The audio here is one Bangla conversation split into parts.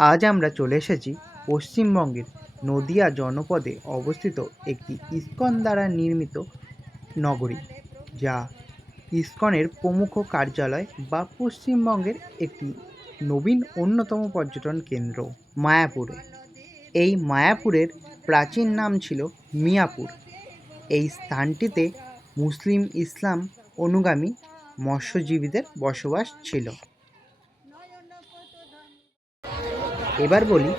আজ আমরা চলে এসেছি পশ্চিমবঙ্গের নদিয়া জনপদে অবস্থিত একটি ইসকন দ্বারা নির্মিত নগরী, যা ইসকনের প্রমুখ কার্যালয় বা পশ্চিমবঙ্গের একটি নবীন অন্যতম পর্যটন কেন্দ্র মায়াপুরে। এই মায়াপুরের প্রাচীন নাম ছিল মিয়াপুর। এই স্থানটিতে মুসলিম ইসলাম অনুগামী মৎস্যজীবীদের বসবাস ছিল। এবার বলি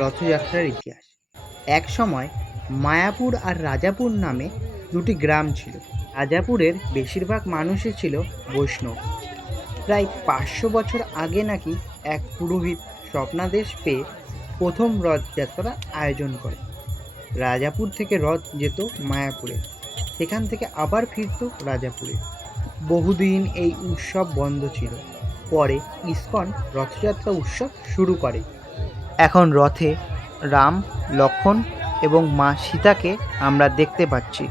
রথযাত্রার ইতিহাস। এক সময় মায়াপুর আর রাজাপুর নামে দুটি গ্রাম ছিল। রাজাপুরের বেশিরভাগ মানুষই ছিল বৈষ্ণব। প্রায় 500 বছর আগে নাকি এক পুরোহিত স্বপ্নাদেশ পেয়ে প্রথম রথযাত্রা আয়োজন করে। রাজাপুর থেকে রথ যেত মায়াপুরে, সেখান থেকে আবার ফিরত রাজাপুরে। বহুদিন এই উৎসব বন্ধ ছিল। পরে ইসকন রথযাত্রা উৎসব শুরু করে। এখন রথে রাম, লক্ষ্মণ এবং মা সীতাকে আমরা দেখতে পাচ্ছি।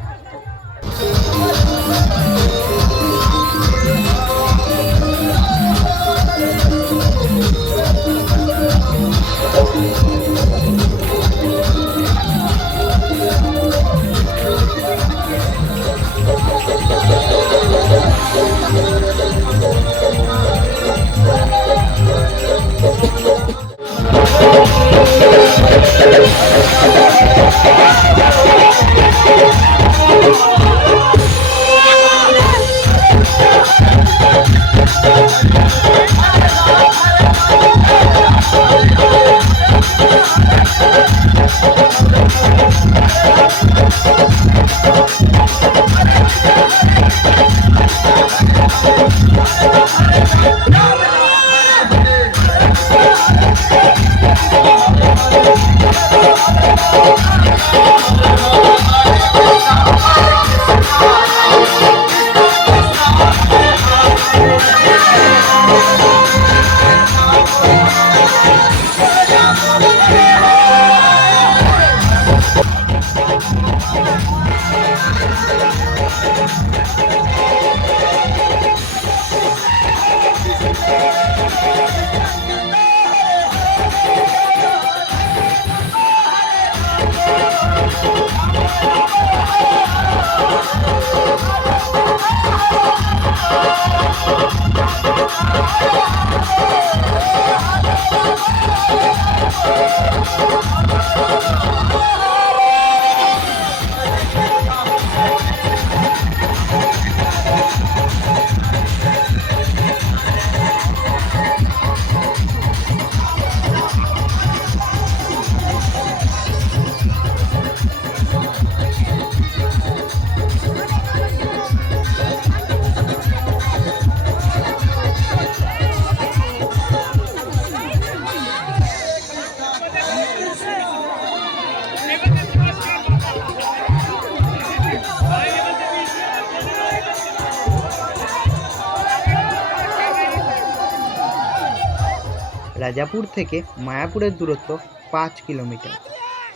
রাজাপুর থেকে মায়াপুরের দূরত্ব 5 কিলোমিটার।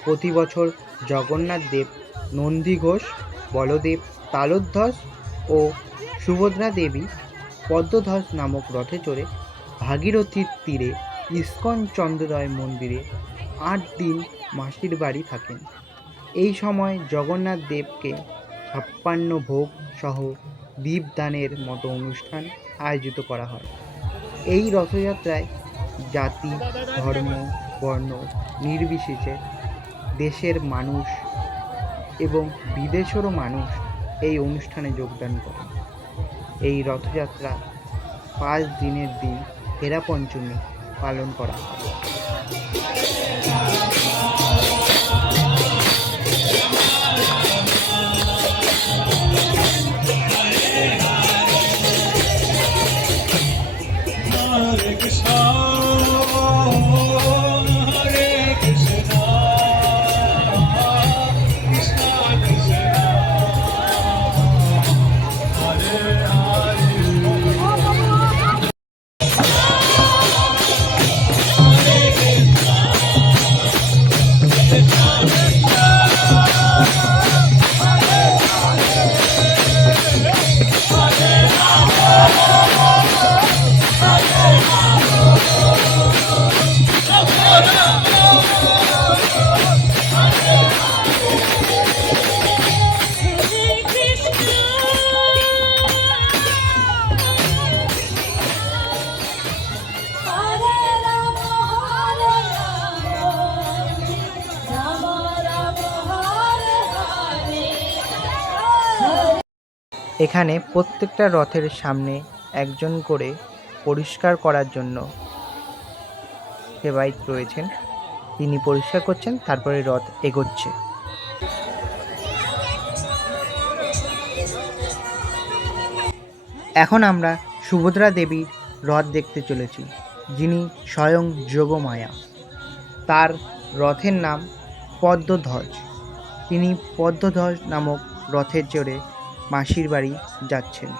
প্রতি বছর জগন্নাথ দেব, নন্দীঘোষ, বলদেব, তালোধ্বজ ও সুভদ্রা দেবী পদ্মধ্বজ নামক রথে চড়ে ভাগীরথীর তীরে ইসকন চন্দ্রোদয় মন্দিরে 8 দিন মাসির বাড়ি থাকেন। এই সময় জগন্নাথ দেবকে 56 ভোগ সহ দীপদানের মতো অনুষ্ঠান আয়োজিত করা হয়। এই রথযাত্রায় জাতি, ধর্ম, বর্ণ নির্বিশেষে দেশের মানুষ এবং বিদেশেরও মানুষ এই অনুষ্ঠানে যোগদান করেন। এই রথযাত্রা 5 দিনের দিন হেরা পঞ্চমী পালন করা হয়। এখানে প্রত্যেকটা রথের সামনে একজন করে পরিষ্কার করার জন্য সেবায়িত রয়েছেন। তিনি পরিষ্কার করছেন, তারপরে রথ এগোচ্ছে। এখন আমরা সুভদ্রা দেবীর রথ দেখতে চলেছি, যিনি স্বয়ং যোগমায়া। তার রথের নাম পদ্মধ্বজ। তিনি পদ্মধ্বজ নামক রথের চড়ে মাসির বাড়ি যাচ্ছেন।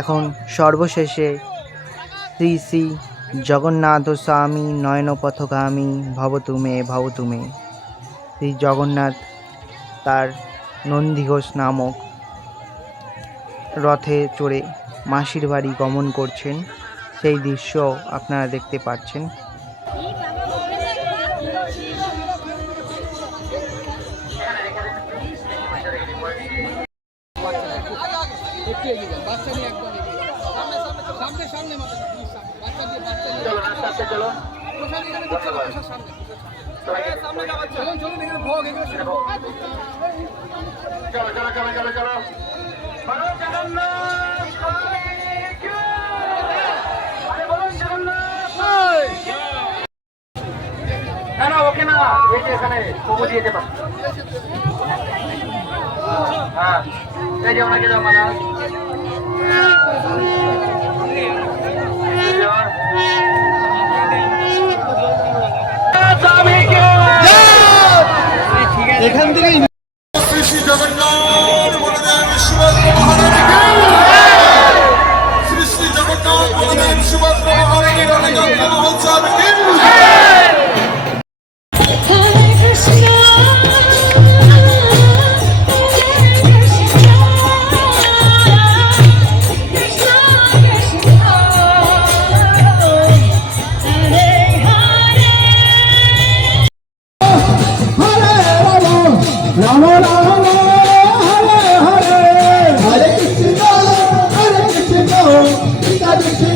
এখন সর্বশেষে শ্রী শ্রী জগন্নাথ স্বামী নয়নপথগামী ভবতুমে ভবতুমে। শ্রী জগন্নাথ তার নন্দীঘোষ নামক রথে চড়ে মাসির বাড়ি গমন করছেন, সেই দৃশ্য আপনারা দেখতে পাচ্ছেন। না ওকে না, এই যে এখানে কবু দিয়েছে। হ্যাঁ এই যে ওনাকে যাও মানা। এখান থেকে শ্রী জগন্নাথ বলদেব সুভদ্রা মহারানীকে, শ্রী শ্রী জগন্নাথ বলদেব সুভদ্রা মহারানীর অনেক মহোৎসবকে। রাম রাম হরে হরে, হরে কৃষ্ণ কৃষ্ণ,